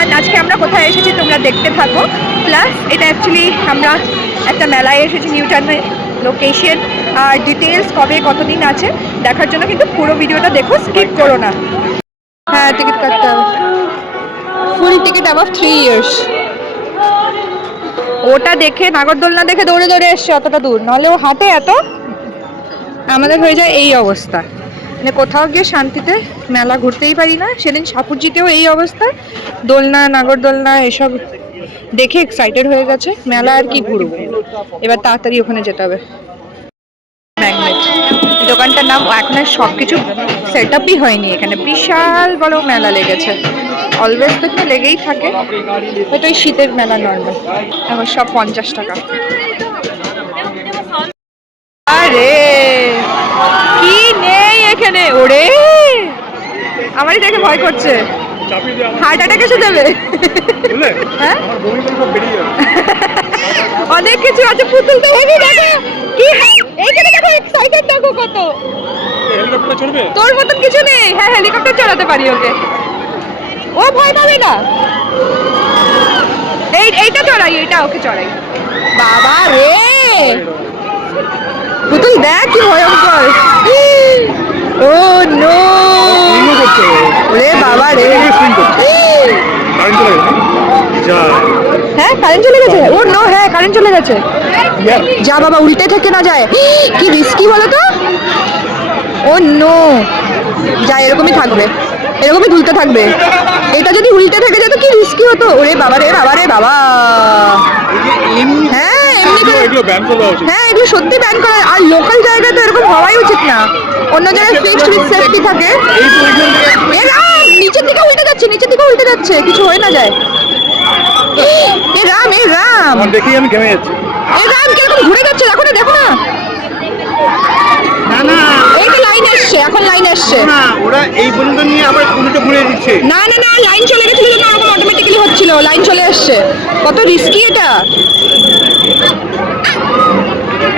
Everyone, আজকে আমরা কোথায় এসেছি তোমরা দেখতে থাকো। প্লাস এটা অ্যাকচুয়ালি আমরা একটা মেলায় এসেছি, নিউটাউনের লোকেশন আর ডিটেলস কবে কতদিন আছে দেখার জন্য কিন্তু পুরো ভিডিওটা দেখো, স্কিপ করো না। হ্যাঁ, টিকিট কাটতে হবে, ফুল টিকিট অ্যাবাভ 3 ইয়ার্স। ওটা দেখে নাগরদোলনা দেখে দৌড়ে দৌড়ে এসছে অতটা দূর, নাহলে ও হাঁটে এত, আমাদের হয়ে যায় এই অবস্থা। মানে কোথাও গিয়ে শান্তিতে মেলা ঘুরতেই পারি না। সেদিন সাপুরজিতেও এই অবস্থা, দোলনা নাগরদোলনা এসব দেখে এক্সাইটেড হয়ে গেছে। মেলা আর কি ঘুরবো, এবার তাড়াতাড়ি ওখানে যেতে হবে। ম্যাগনেট দোকানটার নাম, এখন সব কিছু সেট আপই হয়নি, এখানে বিশাল বড় মেলা লেগেছে। অলওয়েজ তো এখানে লেগেই থাকে, হয়তো ওই শীতের মেলা নর্মাল। এখন সব 50 টাকা। আরে কি নেই এখানে, ওরে আমারই দেখে ভয় করছে, হার্ট অ্যাটাক এসে দেবে। হ্যাঁ অনেক কিছু আছে, পুতুল তো হেভি দেখো, কি এইখানে দেখো, এক্সাইটেড দেখো কত। হেলিকপ্টার চড়বে? তোর মতন কিছু নেই। হ্যাঁ, হেলিকপ্টার চালাতে পারি ওকে, ও ভয় পাবে না। এইটা চড়াই, এইটা ওকে চড়াই। বাবা রে পুতুল দেখ কি ভয়ঙ্কর। ও নো, ওরে বাবা রে, হ্যাঁ কারেন্ট চলে গেছে। ও নো, হ্যাঁ কারেন্ট চলে গেছে। যা বাবা, উল্টে থেকে না যায়, কি রিস্কি বলো তো। ও নো, যা এরকমই থাকবে, এরকমই ঝুলতে থাকবে। এটা যদি উল্টে থেকে যেত কি রিস্কি হতো। ওরে বাবা রে বাবা রে বাবা। হ্যাঁ এমনি, হ্যাঁ এগুলো সত্যি ব্যান করা, আর লোকাল জায়গায় তো এরকম হওয়াই উচিত না। অন্য জায়গায় ফিক্সড উইথ সেফটি থাকে। নিচের দিকে উল্টে যাচ্ছে, নিচের দিকে উল্টে যাচ্ছে, কিছু হয়ে না যায়। এ রাম, এ রাম, দেখি আমি ঘেমে যাচ্ছি। এ রাম কিরকম ঘুরে যাচ্ছে, দেখো না, দেখো না। না না, এই তো লাইন আসছে, এখন লাইন আসছে। না ওরা এই পর্যন্ত নিয়ে আবার উল্টো ঘুরে দিচ্ছে। না না না, লাইন চলে গেছিল না, ওরকম অটোমেটিক্যালি হচ্ছিল, লাইন চলে আসছে। কত রিস্কি এটা।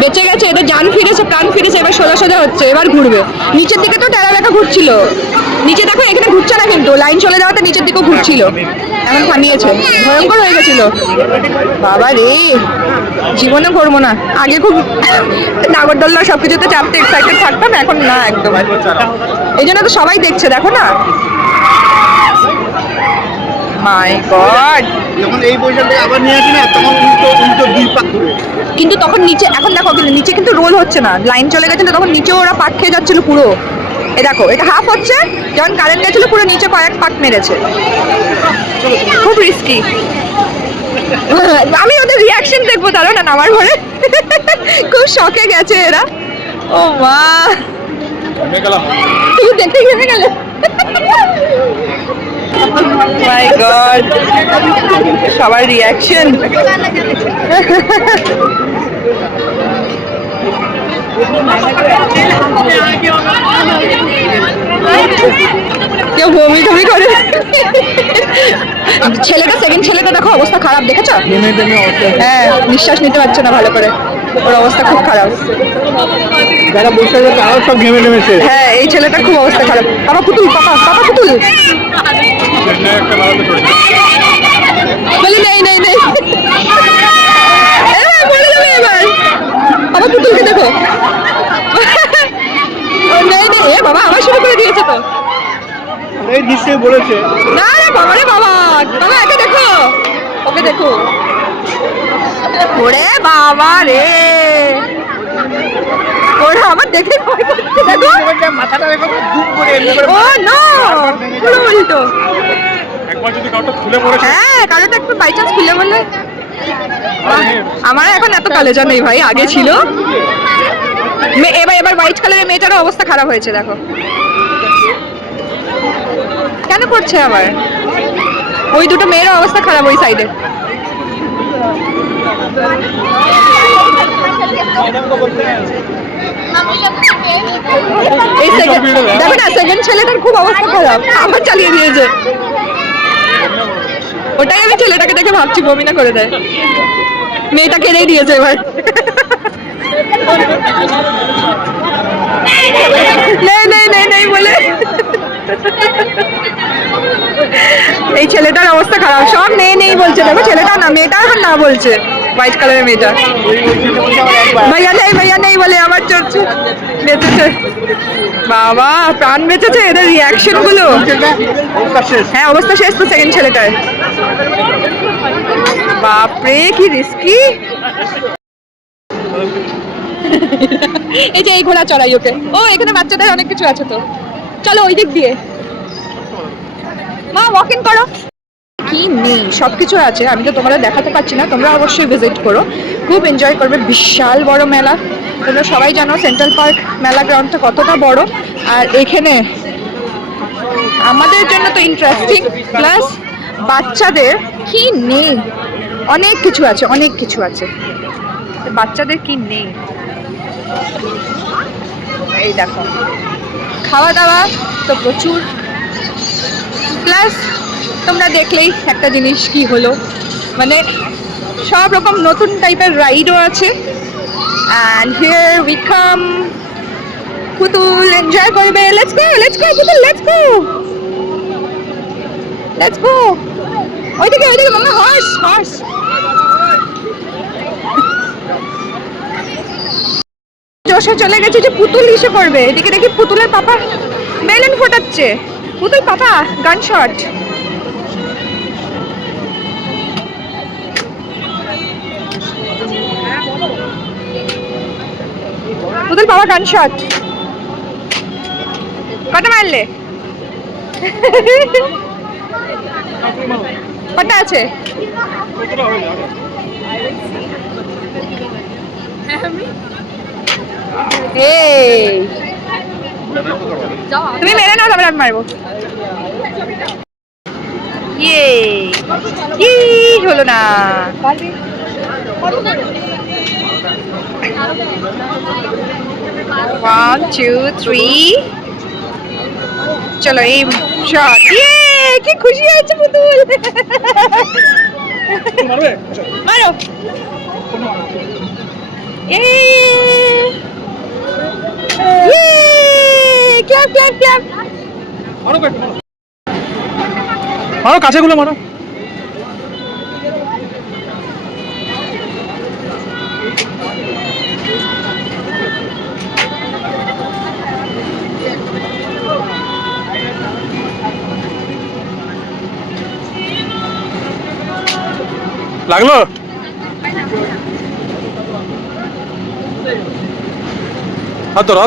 বেঁচে গেছে, এটা জান ফিরেছে, প্রাণ ফিরেছে, এবার সোজা সোজা হচ্ছে, এবার ঘুরবে। নিচের দিকে তো টেরা বেঁকা ঘুরছিল, নিচে দেখো এখানে ঘুরছে না, কিন্তু লাইন চলে যাওয়াতে নিচের দিকেও ঘুরছিল, এখন থামিয়েছে। ভয়ঙ্কর হয়ে গেছিল বাবা রে, জীবনে করবো না। আগে খুব নাগরদোলনা সবকিছুতে চাপতে এক্সাইটেড থাকতাম, এখন না একদম। এই জন্য তো সবাই দেখছে, দেখো না। মাই গড, যখন এই পয়সা থেকে আবার নিয়ে আসি না, তখন উল্টো উল্টো দুই পাক ঘুরে। কিন্তু তখন নিচে, এখন দেখো কিন্তু নিচে কিন্তু রোল হচ্ছে না, লাইন চলে গেছে, তখন নিচে ওরা পাক খেয়ে যাচ্ছিল পুরো। এ দেখো, এটা হাফ হচ্ছে, যখন কারেন্ট গেছিল পুরো নিচে কয়েক পাক মেরেছে। খুব রিস্কি। আমি ওদের রিয়াকশন দেখবো, দাঁড়ো না নামার পরে। খুব শকে গেছে এরা। ও মা, তুই দেখে ঘেমে গেলে। মাই গড, সবার রিয়াকশন। কেউ বমি টমি করে। ছেলেটা, সেকেন্ড ছেলেটা দেখো অবস্থা খারাপ, দেখেছো? হ্যাঁ, নিঃশ্বাস নিতে পারছে না ভালো করে, ওর অবস্থা খুব খারাপ। যারা বসে আছে তারাও সব ঘেমে নেমেছে। হ্যাঁ, এই ছেলেটার খুব অবস্থা খারাপ। বাবা পুতুল, পাপা পাপা পুতুল বলি, নেই নেই নেই, বলে যাবে এবার। বাবা পুতুলকে দেখো, নেই নেই, এ বাবা আবার শুরু করে দিয়েছে তো। এই নিশ্চয়ই বলেছে। না রে বাবা রে বাবা, বাবা একে দেখো, ওকে দেখো। ওরে বাবা রে, ওরা আমার দেখে ভয় করছে, দেখো মাথাটা দেখো ধুম করে। ও নো, পুরো উল্টো। একবার যদি কাউটা খুলে পড়েছে, হ্যাঁ কালোটা একটু বাই চান্স খুলে বললে। আমার এখন এত কালেজা নেই ভাই, আগে ছিল। এবার এবার হোয়াইট কালারের মেয়েটারও অবস্থা খারাপ হয়েছে, দেখো কেন করছে আবার। ওই দুটো মেয়েরও অবস্থা খারাপ ওই সাইডে। এই দেখো না, সেকেন্ড ছেলেটার খুব অবস্থা খারাপ, আবার চালিয়ে দিয়েছে। ওটাই আমি ছেলেটাকে দেখে ভাবছি বমি না করে দেয়, মেয়েটা কেড়েই দিয়েছে এবার। নেই নেই নেই নেই বলে এই ছেলেটার অবস্থা খারাপ, সব নেই নেই বলছে, দেখো ছেলেটা না, মেয়েটা এখন না বলছে, হোয়াইট কালারের মেয়েটা। ভাইয়া নেই বলে আবার চড়ছে, বেঁচেছে বাবা, প্রাণ বেঁচেছে এদের রিয়াকশন গুলো। হ্যাঁ অবস্থা শেষ তো সেকেন্ড ছেলেটার। বাপরে কি রিস্কি। এই যে এই ঘোড়া চড়াই ওকে, ও এখানে বাচ্চাদের অনেক কিছু আছে তো, চলো ওই দিক দিয়ে মা ওয়াকিং করো। কি নেই সবকিছু আছে, আমি তো তোমাদের দেখাতে পারছি না, তোমরা অবশ্যই ভিজিট করো, খুব এনজয় করবে। বিশাল বড় মেলা, তোমরা সবাই জানো সেন্ট্রাল পার্ক মেলা গ্রাউন্ডটা কতটা বড়। আর এখানে আমাদের জন্য তো ইন্টারেস্টিং, প্লাস বাচ্চাদের কি নেই, অনেক কিছু আছে, অনেক কিছু আছে, বাচ্চাদের কি নেই। এই দেখো খাওয়া দাওয়া তো প্রচুর, প্লাস তোমরা দেখলেই একটা জিনিস কি হলো, মানে সব রকম নতুন টাইপের রাইডও আছে। অ্যান্ড হিয়ার উই কাম, পুতুল এনজয় করবে। লেটস গো পুতুল, লেটস গো ওইদিকে মামা, হর্স জোশে চলে গেছে যে পুতুল ইসে করবে, এদিকে দেখি পুতুলের পাপা বেলুন ফোটাচ্ছে, পুতুল পাপা গান শট। পুতুল পাপা গান শট, কত মারলে? কটা আছে? তুমি মেরে নাও, তারপরে আমি মারবো। হলো না, 1 2 3 চলো এই শট। কি খুশি হয়েছে পুতুল, মারো। ক্ল্যাপ মারো, কাছে গুলো মারো। লাগলো, হাত ধরো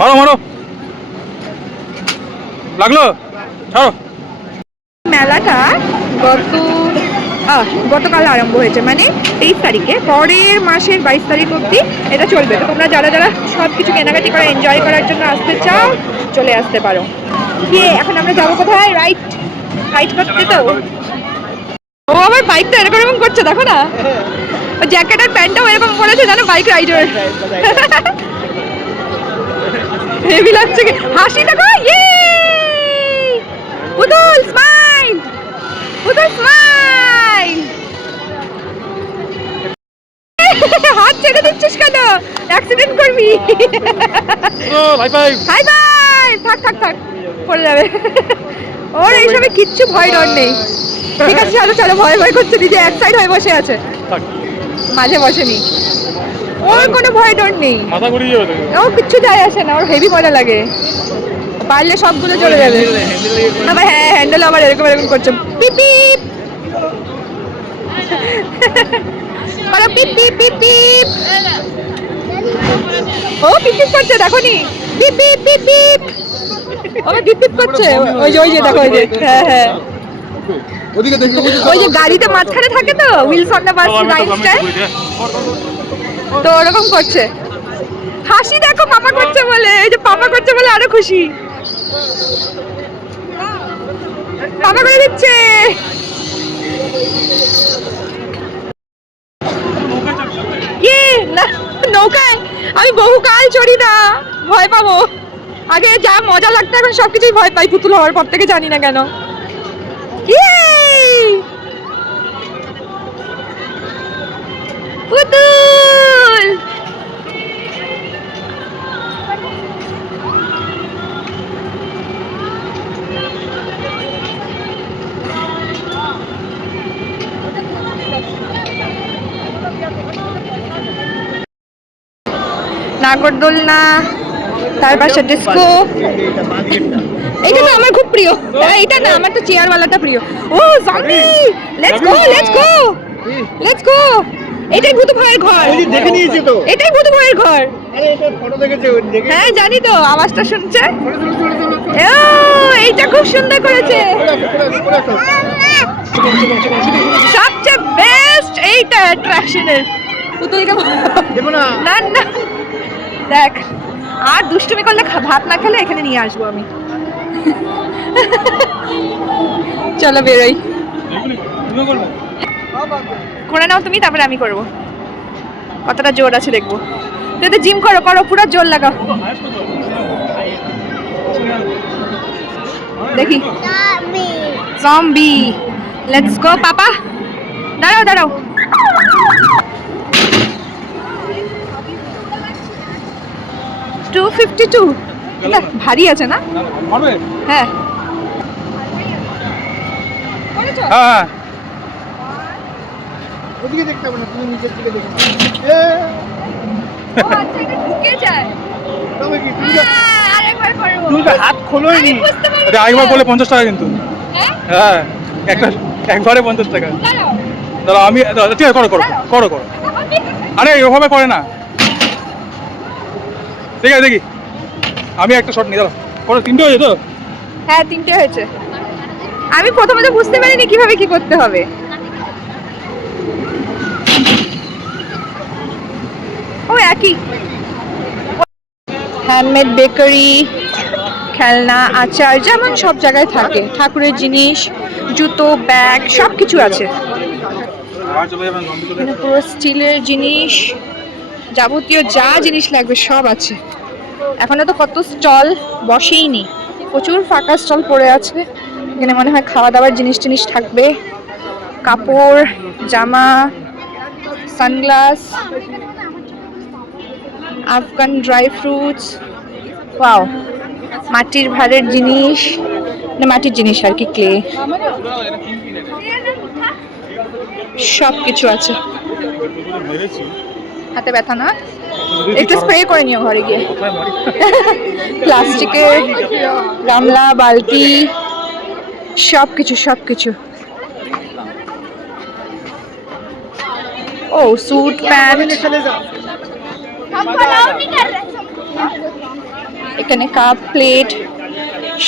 মারো, লাগলো, ছাড়ো। মেলাটা গতকাল আরম্ভ হয়েছে, মানে 23 তারিখে, পরের মাসের 22 তারিখ অবধি এটা চলবে। তো তোমরা যারা সব কিছু কেনাকাটি করে এনজয় করার জন্য আসতে চাও চলে আসতে পারো। এখন আমরা যাবো কোথায়? রাইড করতে। তো ও আবার বাইকটা এরকম করছে, দেখো না, ও জ্যাকেট আর প্যান্টটাও এরকম পরেছে, জানো, বাইক রাইডার। হেভি লাগছে, হাসি দেখো। পুতুল স্মাইল, হাত ছেড়ে দিচ্ছিস কেন, অ্যাক্সিডেন্ট করবি। হাই ফাইভ, থাক পড়ে যাবে। ওর এইসবে কিচ্ছু ভয় ডর নেই। ঠিক আছে চলো, ভয় করছে, নিজে এক সাইড হয়ে বসে আছে, মাঝে বসেনি, ওর কোনো ভয় ডর নেই, ও কিচ্ছু যায় আসে না, ওর হেভি মজা লাগে, পারলে সবগুলো চলে যাবে। আবার হ্যাঁ, হ্যান্ডেল আবার এরকম করছে, পিপ পিপ ও পিপ করছে, দেখো নি, পিপ ও পিপ করছে, ওই যে দেখো, ওই যে হ্যাঁ ওই যে গাড়িতে মাঝখানে থাকে তো, হুইলস অন দ্য বাস লাইনটায়, তো ওরকম করছে। হাসি দেখো, পাপা করছে বলে, এই যে পাপা করছে বলে আরো খুশি, পাপা করে দিচ্ছে। না নৌকায় আমি বহুকাল চড়ি না, ভয় পাবো। আগে যা মজা লাগতো, এখন সবকিছুই ভয় পাই পুতুল হওয়ার পর থেকে, জানি না কেন। পুতুল নাগরদোলনা, তার পাশে ডিস্কো। এটা বাদিকেরটা এটা তো আমার খুব প্রিয়। এটা না, আমার তো চেয়ারওয়ালাটা প্রিয়। ও zombie, let's go let's go let's go. এটাই ভূত ভয়ের ঘর। ওই যে দেখে নিয়েছে তো। এটাই ভূত ভয়ের ঘর। আরে এটা ফটো দেখেছে ওই দেখে। হ্যাঁ জানি তো, আওয়াজটা শুনছে। চলে ও এইটা খুব সুন্দর করেছে। সবচেয়ে বেস্ট এইটা অ্যাট্রাকশনের পুতুলকে। দেখো না না না দেখ, আর দুষ্টুমি করলে ভাত না খেলে এখানে নিয়ে আসবো আমি। চলো বেরোই। করে নাও তুমি, তারপরে আমি করবো। কতটা জোর আছে দেখবো। তুই তো জিম করো, করো পুরো জোর লাগাও। দেখি জম্বি। লেটস গো পাপা। দাঁড়াও দাঁড়াও। $252 এটা ভারী আছে না? হ্যাঁ করেছো? হ্যাঁ ওদিকে দেখতে হবে না, তুমি নিচের দিকে দেখো। ও আচ্ছা, এটা ঢুকে যায়। তবে কি তুমি তো- আরেকবার করবো। তুমি তো হাত খোলোই আমি নি। বুঝতে পারি এটা একবার বলে 50 টাকা কিন্তু। হ্যাঁ হ্যাঁ একটা একবারে 50 টাকা। দাঁড়াও দাঁড়াও আমি ঠিক আছে, করো করো করো করো। আরে ওভাবে করে না। ঠিক আছে দেখি, আমি একটা শট নিই। দাঁড়াও করো, 3টে হয়েছে তো? হ্যাঁ 3টে হয়েছে। আমি প্রথমে তো বুঝতে পারিনি কিভাবে কি করতে হবে। ও একই। হ্যান্ডমেড বেকারি, খেলনা, আচার, যেমন সব জায়গায় থাকে। ঠাকুরের জিনিস, জুতো, ব্যাগ, সব কিছু আছে। আর চলে যাবেন জম্বি চলে এখানে পুরো স্টিলের জিনিস, যাবতীয় যা জিনিস লাগবে সব আছে। এখনো তো কত স্টল বসেইনি, প্রচুর ফাঁকা স্টল পড়ে আছে। এখানে মনে হয় খাওয়া দাওয়ার জিনিস টিনিস থাকবে, কাপড়, জামা, sunglass, Afghan dry fruits. Wow, মাটির ভাঁড়ের জিনিস, না মাটির জিনিস আর কি, ক্লে, সব কিছু আছে। মেরেছি হাতে ব্যথা না? একটু স্প্রে করে নিও ঘরে গিয়ে। প্লাস্টিকের গামলা, বালতি, সব কিছু সব কিছু। ও স্যুট, প্যান্ট। এখানে কাপ, প্লেট,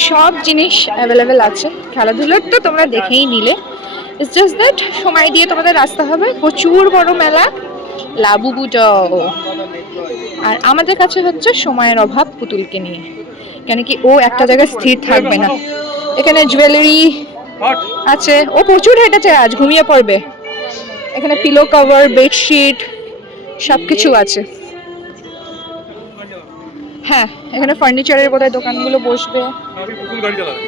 সব জিনিস অ্যাভেলেবেল আছে। খেলাধুলোর তো তোমরা দেখেই নিলে। ইটস জাস্ট দ্যাট সময় দিয়ে তোমাদের আসতে হবে। প্রচুর বড় মেলা, লাবুবুটাও। আর আমাদের কাছে হচ্ছে সময়ের অভাব পুতুলকে নিয়ে, কেন কি ও একটা জায়গায় স্থির থাকবে না। এখানে জুয়েলারি আছে, ও প্রচুর হেঁটেছে আজ, ঘুমিয়ে পড়বে। এখানে পিলো কভার, বেডশিট, সব কিছু আছে। হ্যাঁ এখানে ফার্নিচারের বোধহয় দোকানগুলো বসবে। আমি পুতুল গাড়ি চালাবো।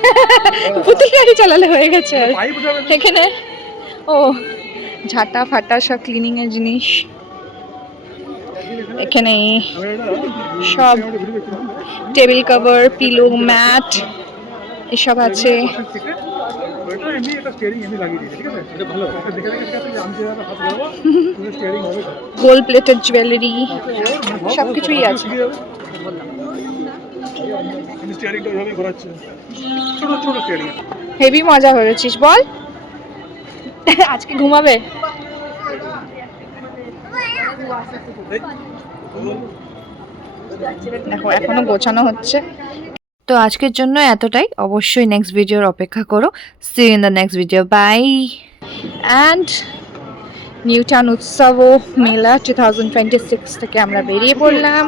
পুতুল গাড়ি চালালে হয়ে গেছে। আর পাইপ উঠাবে। এখানে ও ঝাঁটা ফাটা সব ক্লিনিং এর জিনিস। এখানে সব টেবিল কভার, পিলো, ম্যাট, এসব আছে। ওইটা এমনি একটা স্টিয়ারিং এমনি লাগিয়ে দিয়েছে, ঠিক আছে? এটা ভালো। এটা দেখে দেখে ঠিক আছে, আমি যেভাবে হাত লাগাবো, তুমি স্টিয়ারিং হবে। গোল্ড প্লেটেড জুয়েলারি, সব কিছুই আছে। আমি স্টিয়ারিংটা ওইভাবেই ঘোরাচ্ছি। ছোট ছোট স্টিয়ারিং। হেভি মজা করেছিস বল। আজকে ঘুমাবে? দেখো এখনো গোছানো হচ্ছে। তো আজকের জন্য এতটাই। অবশ্যই নেক্সট ভিডিওর অপেক্ষা করো। See you in the next video, bye. And New Town উৎসব ও মেলা 2026 থেকে আমরা বেরিয়ে পড়লাম।